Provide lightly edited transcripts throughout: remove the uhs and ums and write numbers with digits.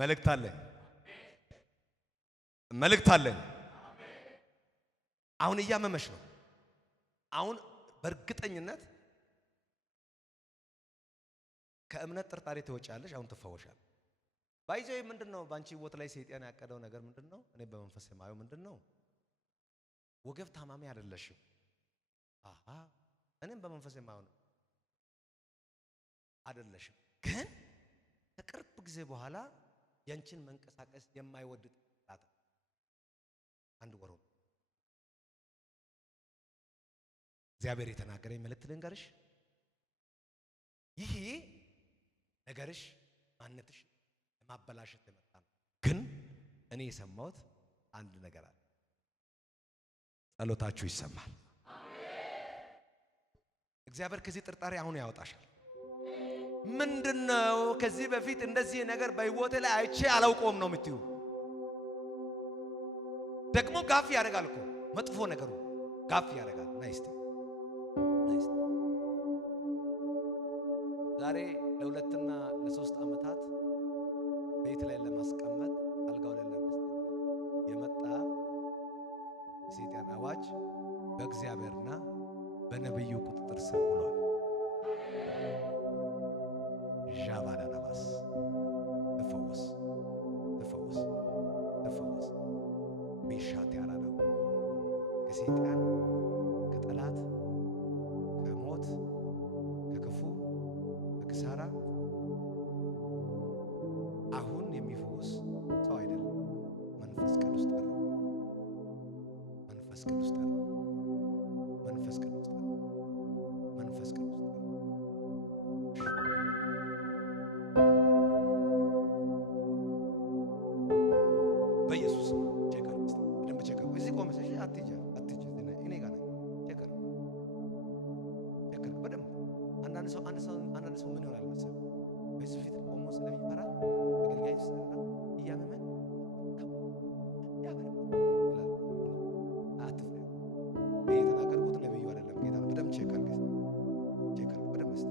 መልእክት አለኝ። አሁን እያመመሽ ነው። አሁን በእርግጠኝነት ከእምነት ጥርጣሬ ትወጫለሽ። አሁን ትፈወሻል። ባይዘይ ምንድነው ባንቺ ህይወት ላይ ሰይጣን ያቀደው ነገር ምንድነው? እኔ በመንፈስ የማየው ምንድነው? ወገብ ታማሚ አይደለሽም። እኔም በመንፈስ የማየው ነው አይደለሽም። ግን ከቅርብ ጊዜ በኋላ ያንቺን መንቀሳቀስ የማይወድ ጣጣ አንድ ወሮ እግዚአብሔር የተናገረኝ መልእክት ልንገርሽ። ይሄ ነገርሽ ማንነትሽ ለማበላሸት የመጣ ነው። ግን እኔ የሰማሁት አንድ ነገር አለ። ጸሎታችሁ ይሰማል። እግዚአብሔር ከዚህ ጥርጣሬ አሁን ያወጣሻል። ምንድነው? ከዚህ በፊት እንደዚህ ነገር በህይወቴ ላይ አይቼ አላውቀውም ነው የምትዩ። ደግሞ ጋፍ ያደርጋል እኮ መጥፎ ነገሩ ጋፍ ያደርጋል። ናይስቲ ዛሬ ለሁለትና ለሶስት ዓመታት ቤት ላይ ለማስቀመጥ አልጋው ላይ ለማስቀመጥ የመጣ ሰይጣን አዋጅ በእግዚአብሔርና በነብዩ ቁጥጥር ስር ውሏል። ጃባዳናባስ ተፈወስ ቢሻት ያራለው ከሰይጣን ከጠላት ከሞት ከክፉ ከክሳራ አሁን የሚፈውስ ሰው አይደለም። መንፈስ ቅዱስ ጠራው። መንፈስ ቅዱስ ጠራው። መንፈስ ቅዱስ ጠራው። መንፈስ ቅዱስ ጠራው። በኢየሱስ ቸከር ደም ቸከር እዚህ ቆመሽ አትጂ እኔ ጋር ቸከር በደም አንዳንድ ሰው ምን ይሆናል መሰለህ? በዚህ ፊት ቆሞ ስለሚፈራ አገልጋይ ስለራ እያመመን ያበረ ይላል። አትፍሪ። የተናገርኩት ነብዩ አይደለም ጌታ ነው። በደም ቸከር በደም እስቲ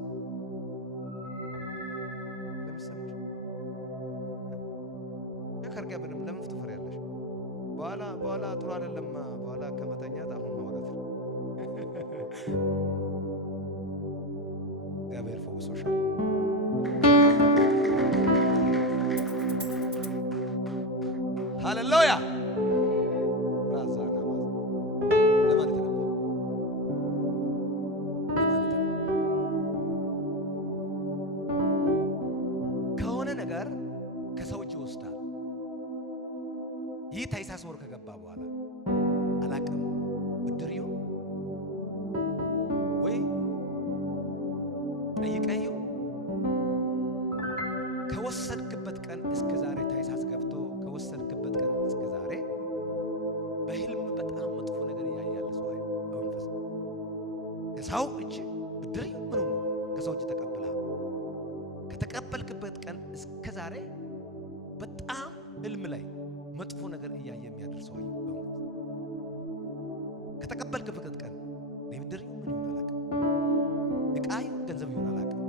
ለምሳሌ ቸከር ጋር በደም ለምን ትፈሪያለሽ? በኋላ ጥሩ አይደለም። በኋላ ከመተኛት አሁን ማውራት ነው። እግዚአብሔር ፈውሶሻል። ሃሌሉያ። ከሆነ ነገር ከሰው እጅ ይወስዳል። ይህ ታኅሳስ ወር ከገባ በኋላ አላቅም ብድሪው ወይ ጠይቀዩ ከወሰድክበት ቀን እስከ ዛሬ ታኅሳስ ገብቶ ከወሰድክበት ቀን እስከ ዛሬ በህልም በጣም መጥፎ ነገር ያያለ ሰው አይደል? በመንፈስ ከሰው እጅ ብድሪው ምኑ ከሰው እጅ ተቀብለሃል። ከተቀበልክበት ቀን እስከ ዛሬ በጣም ህልም ላይ መጥፎ ነገር እያየ የሚያደርሰው አይ ከተቀበልክበት ቀን ለብድር ምን ይሆናል አላውቅም። እቃይ ገንዘብ ይሆናል አላውቅም።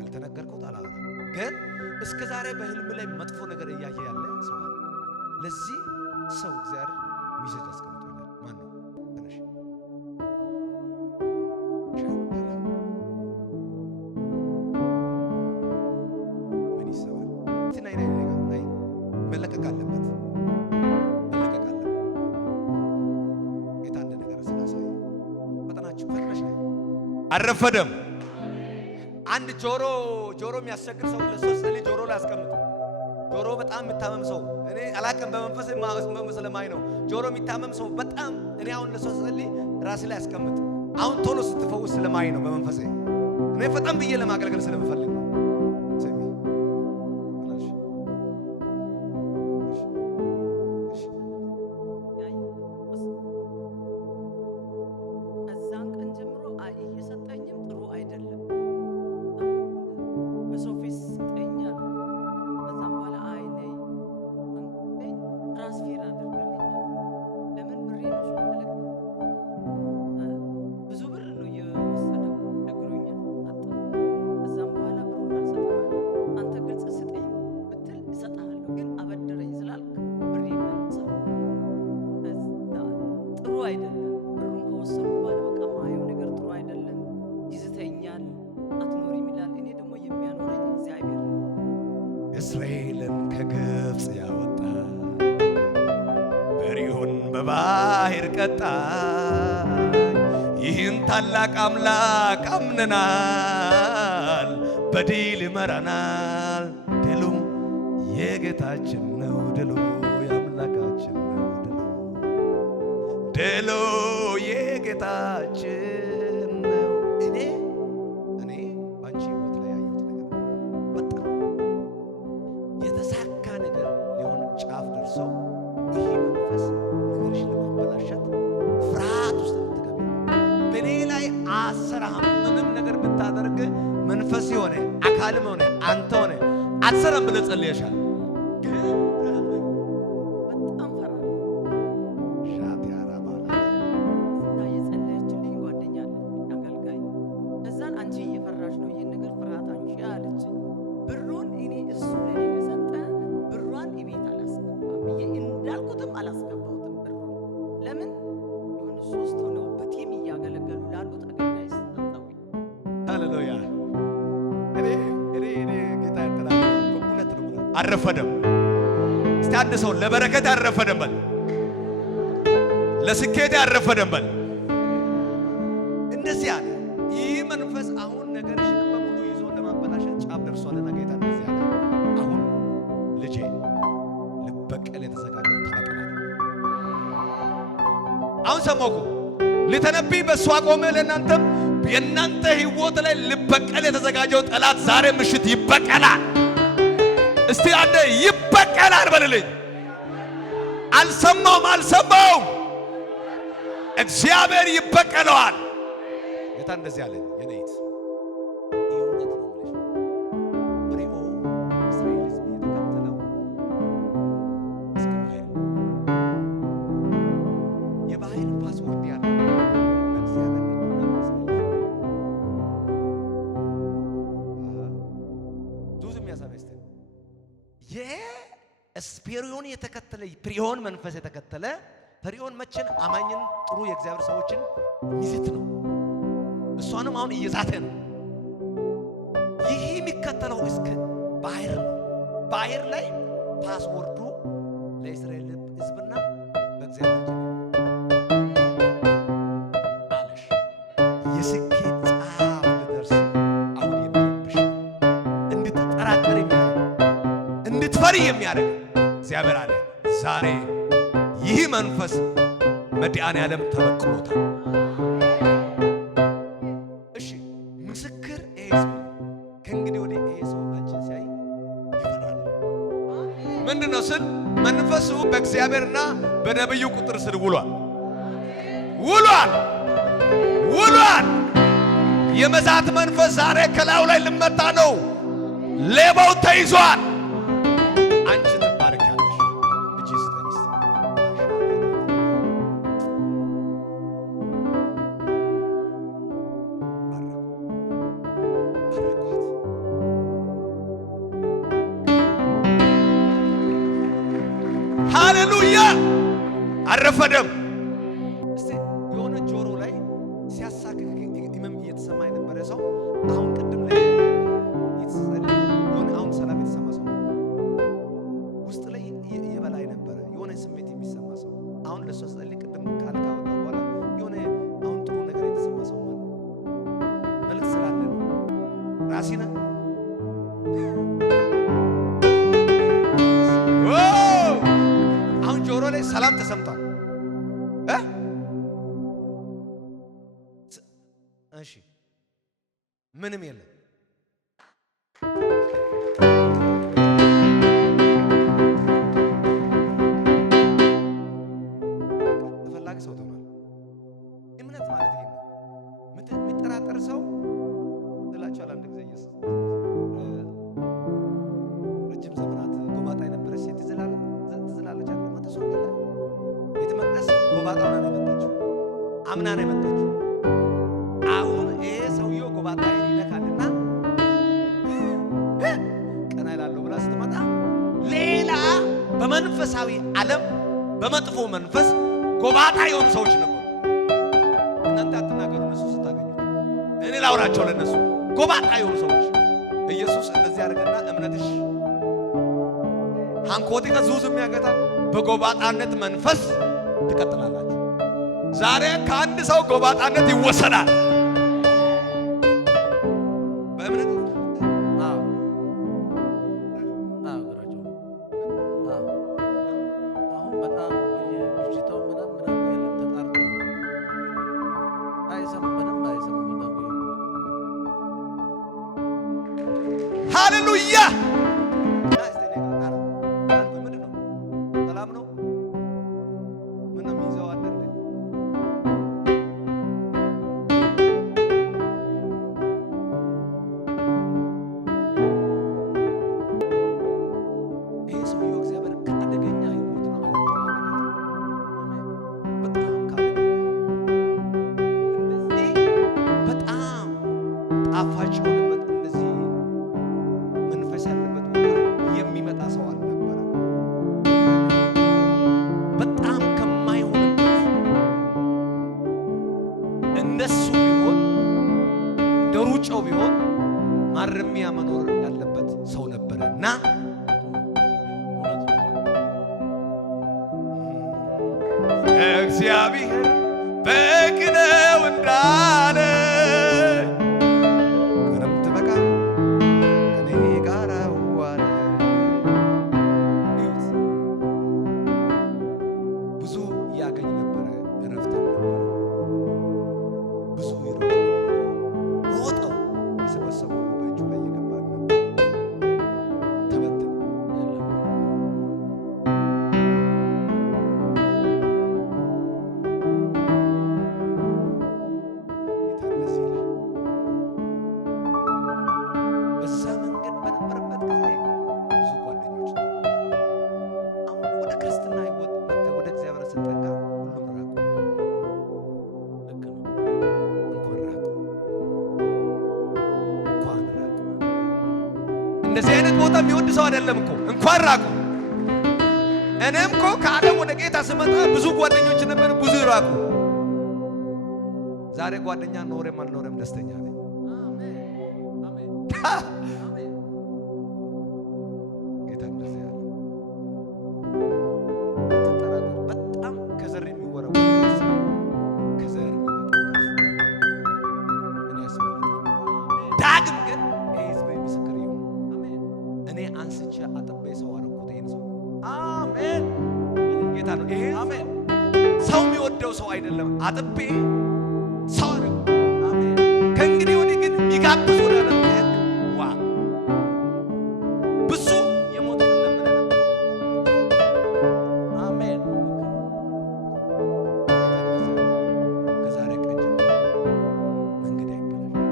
ያልተነገርኩት አላውቅም። ግን እስከ ዛሬ በህልም ላይ መጥፎ ነገር እያየ ያለ ሰው አለ። ለዚህ ሰው እግዚአብሔር ሚሴጅ አስቀምጦኛል። ማን ነው? ተነሽ ምን ይሰማል? ትናይ መለቀቅ አለበት። ጌታ አንድ ነገር ስላሳየ ፈጥናችሁ ፈጥነሽ አረፈደም። አንድ ጆሮ የሚያስቸግር ሰው ለሶስት ልጅ ጆሮ ላይ አስቀምጡ። ጆሮ በጣም የሚታመም ሰው እኔ አላቅም። በመንፈስ ስለማይ ነው። ጆሮ የሚታመም ሰው በጣም እኔ አሁን ለሶስት ልጅ ራስ ላይ አስቀምጥ። አሁን ቶሎ ስትፈውስ ስለማይ ነው። በመንፈስ እኔ ፈጣን ብዬ ለማገልገል ስለምፈልግ ነው። ብዙ ብር ነው የወሰደው ነግሮኛል። በዛም በኋላ ባሕር ቀጣኝ። ይህን ታላቅ አምላክ አምነናል፣ በድል ይመራናል። ድሉ የጌታችን ነው፣ ድሉ የአምላካችን ነው። ድሉ የጌታችን ነው። እኔ ባንቺ ሕይወት ላይ ያየሁት ነገር በጣም የተሳካ ነገር ሊሆን ጫፍ ደርሰው ይህ መንፈስ ነገርሽ ለማበላሸት ፍርሃት ውስጥ ልትገቢ በእኔ ላይ አሰራም። ምንም ነገር ብታደርግ መንፈስ ሆነ አካልም ሆነ አንተ ሆነ አትሰራም ብለህ ጸልየሻል። ሃሌሉያ። አረፈደም። እስቲ አንድ ሰው ለበረከት አረፈደም በል፣ ለስኬት አረፈደም በል። እንደዚህ አለ። ይህ መንፈስ አሁን ነገርሽን በሙሉ ይዞ ለማበላሸት ጫፍ ደርሷልና ጌታ እንደዚህ አለ። አሁን ልጄ ልበቀል የተዘጋጀው ተበቀል። አሁን ሰሞኩ ልተነብይ በእሱ አቆመ። ለእናንተም የእናንተ ሕይወት ላይ ልበቀል የተዘጋጀው ጠላት ዛሬ ምሽት ይበቀላል። እስቲ አንዴ ይበቀላል በልልኝ። አልሰማውም። እግዚአብሔር ይበቀለዋል። ጌታ እንደዚህ አለ። የነይት ይሁንት ነው ብሪኦ እስራኤል ሕዝብ የተከተለው እስከ ባሕር የባሕር ፓስፖርት ያለው እግዚአብሔር የስፒሪዮን የተከተለ ፕሪዮን መንፈስ የተከተለ ፕሪዮን መቼን አማኝን ጥሩ የእግዚአብሔር ሰዎችን ሚስት ነው። እሷንም አሁን እየዛተ ነው። ይህ የሚከተለው እስከ ባሕር ነው። ባሕር ላይ ፓስወርዱ ለእስራኤል ሕዝብና በእግዚአብሔር አለሽ የስኬት ጫፍ ልደርስ አሁን የሚረብሽ እንድትጠራጠር እንድትፈሪ የሚያደርግ እግዚአብሔር አለ። ዛሬ ይህ መንፈስ መድኃኔዓለም ተበቅሎታል። እሺ ምስክር ይሄ ሰው ከእንግዲህ ወዲህ ይሄ ሰው አንቺን ሲያይ ይፈራል። ምንድነው ስል መንፈሱ በእግዚአብሔርና በነብዩ ቁጥር ስር ውሏል። የመዛት መንፈስ ዛሬ ከላዩ ላይ ልመታ ነው። ሌባው ተይዟል። አንቺ ትባረካለሽ። እጅ ስጠኝ እስቲ። ሃሌሉያ። አረፈደም። እስቲ የሆነ ጆሮ ላይ ሲያሳክክ ህመም እየተሰማ የነበረ ሰው አሁን ቅድም ላይ የሆነ አሁን ሰላም የተሰማ ሰው ውስጥ ላይ የበላይ ነበረ የሆነ ስሜት የሚሰማ ሰው አሁን ለሷ ጸልይ ቅድም ቃል ካወጣ በኋላ የሆነ አሁን ጥሩ ነገር የተሰማ ሰው ማለት መልእክት ስላለ ነው። ራሲና አሁን ጆሮ ላይ ሰላም ተሰምቷል። እሺ ምንም የለም። ተፈላጊ ሰው ተሆኗል። እምነት ማለት ይሄ ነው። የሚጠራጠር ሰው ትላቸዋል። አንድ ጊዜ ኢየሱስ ረጅም ዘመናት ጎባጣ የነበረች ሴት ትዝላለች አይደል? ማቴዎስ ወንጌል ላይ ቤተ መቅደስ ጎባጣ ሆና ነው የመጣችው። አምና ነው የመጣችው። አሁን ይሄ ሰውየው ጎባጣ ይነካልና ቀና ይላል ብላ ስትመጣ ሌላ በመንፈሳዊ ዓለም በመጥፎ መንፈስ ጎባጣ የሆኑ ሰዎች ነበሩ። እናንተ አትናገሩ፣ እነሱ ስታገኙ እኔ ላውራቸው ለነሱ ጎባጣ የሆኑ ሰዎች። ኢየሱስ እንደዚህ ያደርገና እምነትሽ ሃንኮቲ ከዙዝ የሚያገታ በጎባጣነት መንፈስ ትቀጥላላችሁ። ዛሬ ከአንድ ሰው ጎባጣነት ይወሰዳል። በእምነት አሁን በጣም የብዥታው ምናምን የለም ተጣርቶ አይሰማም፣ በደንብ አይሰማም። ሃሌሉያ ጣፋጭ የሆነበት እንደዚህ መንፈስ ያለበት ቦታ የሚመጣ ሰው አልነበረ። በጣም ከማይሆንበት እንደሱ ቢሆን እንደ ሩጫው ቢሆን ማረሚያ መኖር ያለበት ሰው ነበረ እና እግዚአብሔር በግ ነው እንዳለ እንደዚህ አይነት ቦታ የሚወድ ሰው አይደለም እኮ እንኳን ራቁ። እኔም እኮ ከዓለም ወደ ጌታ ስመጣ ብዙ ጓደኞች ነበር፣ ብዙ ይራቁ። ዛሬ ጓደኛ ኖሬም አልኖሬም ደስተኛ ነኝ። ጌታ እንደዚህ ያለ በጣም ከዘር የሚወረው ከዘር እኔ ያስፈልጋል። ዳግም ግን ህዝብ ምስክር ይሁን። እኔ አንስቼ አጥቤ ሰው አረኩት። ይሄን ሰው አሜን ጌታ ነው። ይሄ አሜን ሰው የሚወደው ሰው አይደለም። አጥቤ ሰው አረኩት። አሜን ከእንግዲህ ወዲህ ግን የሚጋብዝ ወደ ዓለም ከሄድክ ዋ ብዙ የሞት ቀን ለምን ነበር። አሜን ከዛሬ ቀን ጀምሮ መንገድ አይበላሽ።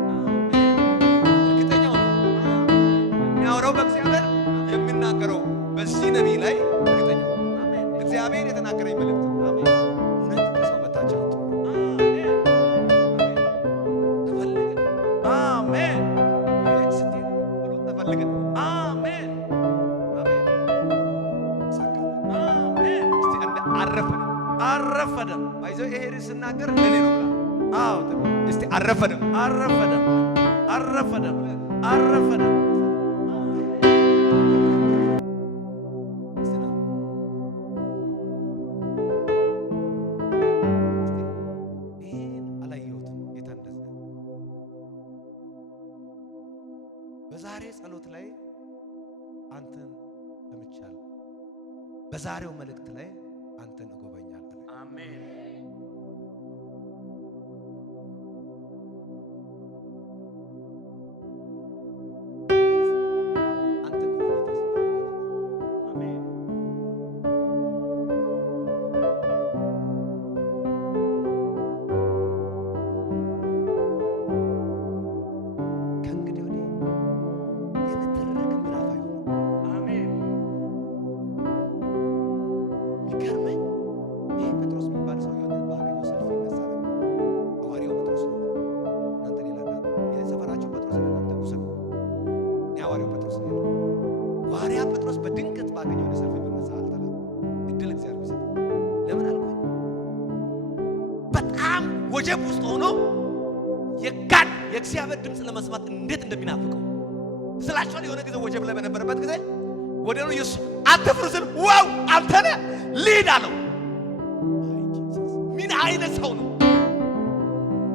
እርግጠኛው የሚያወራው በእግዚአብሔር የሚናገረው በዚህ ነቢይ ላይ እርግጠኛው እግዚአብሔር የተናገረኝ መልእክት እውነት ከሰው በታች አረፈደም አይዞህ ይሄ ሲናገር ለኔ ነው ብላ አዎ እስቲ አረፈደም አረፈደም አረፈደም አረፈደም በዛሬ ጸሎት ላይ አንተን ሰምቻለሁ። በዛሬው መልእክት ላይ አንተን እጎበኛለሁ። አሜን። አንተ ጉብኝት ያስፈልጋል። አሜን። ከእንግዲህ ወዲህ የምትረክ ምዕራፍ አይሆንም። አሜን። ይገርመኝ ይሄ ጴጥሮስ የሚባል ሰው የሆነ ባገኘው ሰልፍ ይነሳ ነበር። ሐዋርያው ጴጥሮስ ነው። እናንተ ሌላ የሰፈራቸው ጴጥሮስ ነው። ተጉሰው ሐዋርያው ጴጥሮስ ነው። ሐዋርያ ጴጥሮስ በድንገት ባገኘው ሰልፍ ይነሳ አልተላ እድል እግዚአብሔር ይሰጥ። ለምን አልኩኝ? በጣም ወጀብ ውስጥ ሆኖ የእግዚአብሔር ድምፅ ለመስማት እንዴት እንደሚናፍቀው ስላቸው የሆነ ጊዜ ወጀብ ላይ በነበረበት ጊዜ ወደ ነው ኢየሱስ አትፍሩ ስል ዋው አንተ ነህ ሊድ አለው። ምን አይነት ሰው ነው?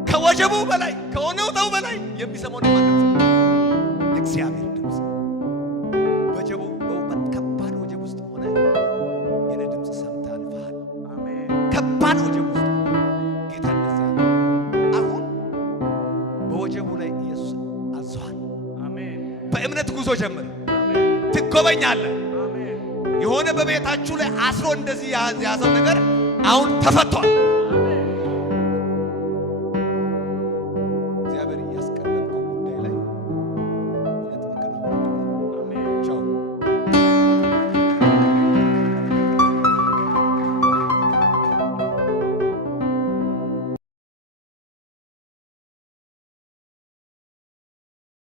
ከወጀቡ በላይ ከሆነው ተው በላይ የሚሰማው ነው ማለት ነው እግዚአብሔር ድምፅ። ወጀቡ ከባድ ወጀብ ውስጥ ሆነ የኔ ድምፅ ሰምተህ አልፈሃል። አሜን። ከባድ ወጀብ ውስጥ ጌታ እንደዚህ ያለ አሁን በወጀቡ ላይ ኢየሱስ አዟል። አሜን። በእምነት ጉዞ ጀምር። አሜን። ትጎበኛለህ። አሜን። የሆነ በቤታችሁ ላይ አስሮ እንደዚህ ያዘው ነገር አሁን ተፈቷል።